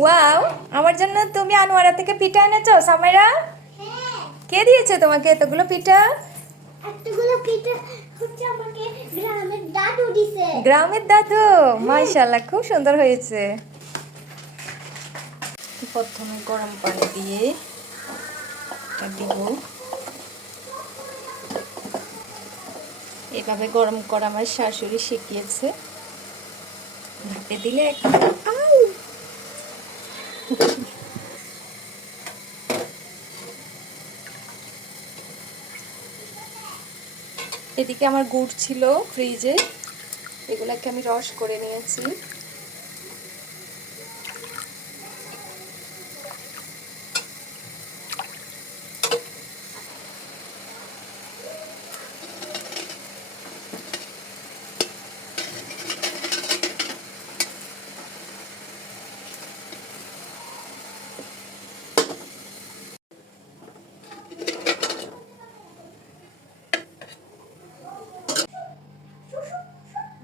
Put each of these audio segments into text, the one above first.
Wow, আমার জন্য তুমি আনোয়ারা থেকে পিঠা এনেছো সামেরা? হ্যাঁ। কে দিয়েছে তোমাকে এতগুলো পিঠা? এতগুলো পিঠা হচ্ছে আমাকে গ্রামের দাদু দিছে। গ্রামের দাদু? মাশাআল্লাহ, খুব সুন্দর হয়েছে। প্রথমে গরম পানি দিয়ে এটা দিব। এভাবে গরম করা আমার শাশুড়ি শিখিয়েছে। ভাতে দিলে আউ! এদিকে আমার গুড় ছিল ফ্রিজে, এগুলাকে আমি রস করে নিয়েছি।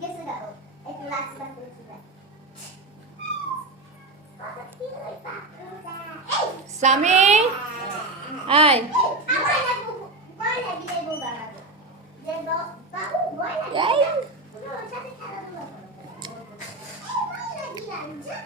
গেছে দাও একটু লাস্ট বার করেছি। সামি, আয়। আমার লাগবো বড় লাগি দেব বাবা। যে বাবু বড় লাগি। এই ওর সাথে খেলা করব। বড় লাগি লাগছে।